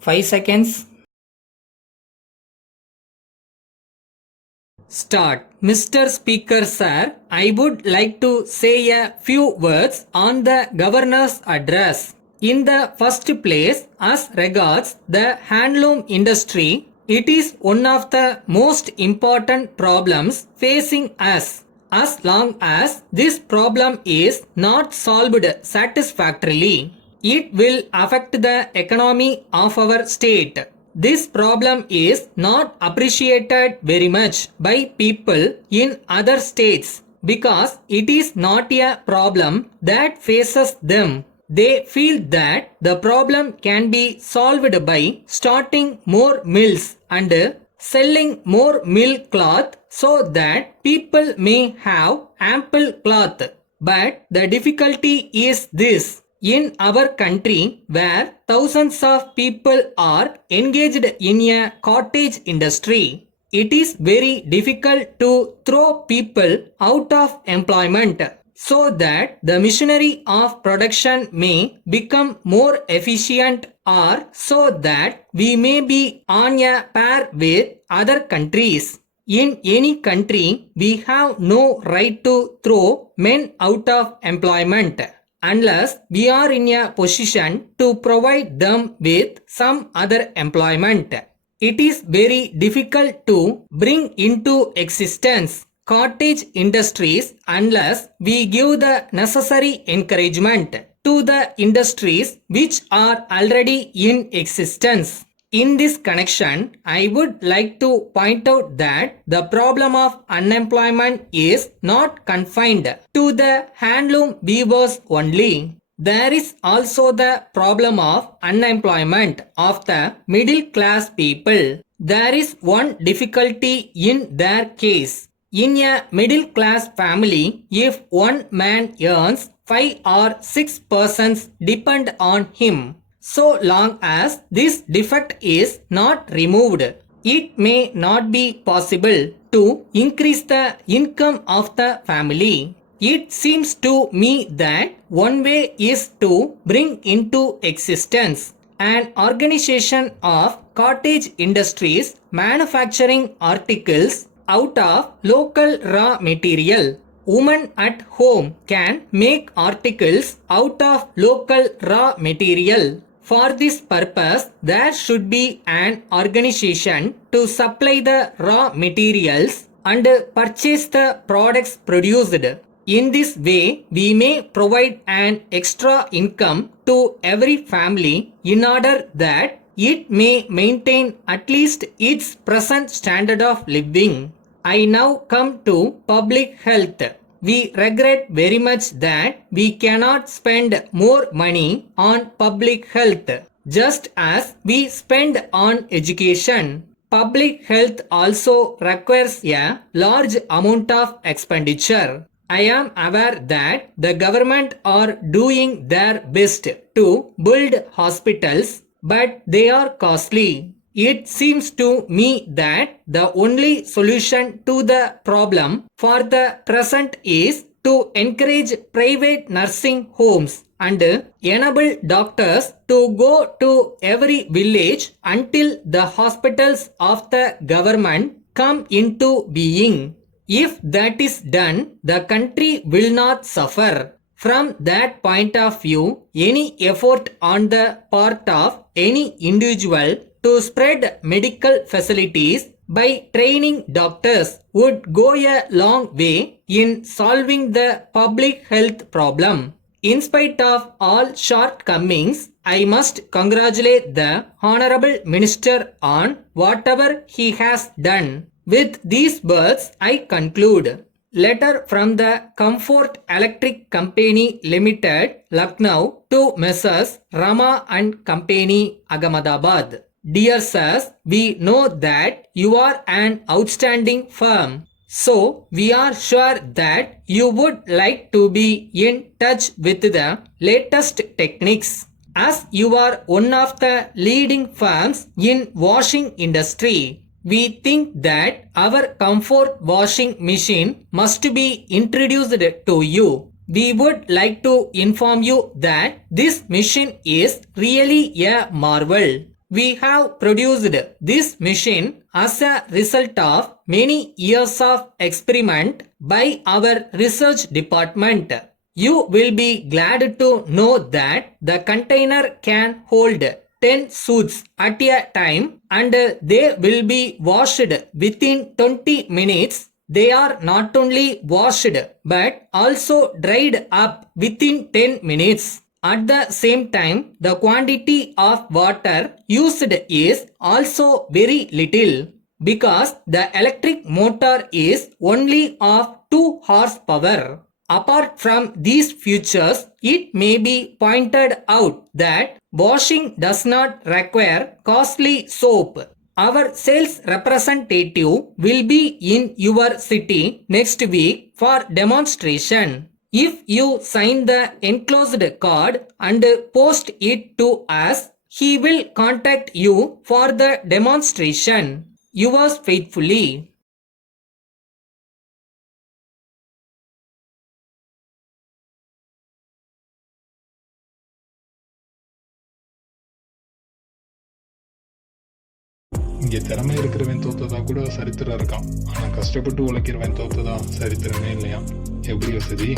5 seconds. Start. Mr. Speaker Sir, I would like to say a few words on the Governor's address. In the first place, as regards the handloom industry, it is one of the most important problems facing us. As long as this problem is not solved satisfactorily, it will affect the economy of our state. This problem is not appreciated very much by people in other states because it is not a problem that faces them. They feel that the problem can be solved by starting more mills and selling more mill cloth so that people may have ample cloth. But the difficulty is this. In our country, where thousands of people are engaged in a cottage industry, it is very difficult to throw people out of employment so that the machinery of production may become more efficient or so that we may be on a par with other countries. In any country, we have no right to throw men out of employment unless we are in a position to provide them with some other employment. It is very difficult to bring into existence cottage industries unless we give the necessary encouragement to the industries which are already in existence. In this connection, I would like to point out that the problem of unemployment is not confined to the handloom weavers only. There is also the problem of unemployment of the middle class people. There is one difficulty in their case. In a middle class family, if one man earns 5 or 6 persons depend on him. So long as this defect is not removed, it may not be possible to increase the income of the family. It seems to me that one way is to bring into existence an organization of cottage industries manufacturing articles out of local raw material. Women at home can make articles out of local raw material. For this purpose, there should be an organization to supply the raw materials and purchase the products produced. In this way, we may provide an extra income to every family in order that it may maintain at least its present standard of living. I now come to public health. We regret very much that we cannot spend more money on public health just as we spend on education. Public health also requires a large amount of expenditure. I am aware that the government are doing their best to build hospitals, but they are costly. It seems to me that the only solution to the problem for the present is to encourage private nursing homes and enable doctors to go to every village until the hospitals of the government come into being. If that is done, the country will not suffer. From that point of view, any effort on the part of any individual to spread medical facilities by training doctors would go a long way in solving the public health problem. In spite of all shortcomings, I must congratulate the Honorable Minister on whatever he has done. With these words, I conclude. Letter from the Comfort Electric Company Limited, Lucknow to Messrs. Rama and Company, Ahmedabad. Dear sirs, we know that you are an outstanding firm. So, we are sure that you would like to be in touch with the latest techniques. As you are one of the leading firms in washing industry, we think that our comfort washing machine must be introduced to you. We would like to inform you that this machine is really a marvel. We have produced this machine as a result of many years of experiment by our research department. You will be glad to know that the container can hold 10 suits at a time and they will be washed within 20 minutes. They are not only washed but also dried up within 10 minutes. At the same time, the quantity of water used is also very little because the electric motor is only of 2 horsepower. Apart from these features, it may be pointed out that washing does not require costly soap. Our sales representative will be in your city next week for demonstration. If you sign the enclosed card and post it to us, he will contact you for the demonstration. Yours faithfully. இங்கே திறமை இருக்கிறவன் தோத்ததா கூட சரித்திரம் இருக்கான். ஆனால் கஷ்டப்பட்டு உழைக்கிறவன் தோத்ததா சரித்திரமே இல்லையா? எப்படி வசதி?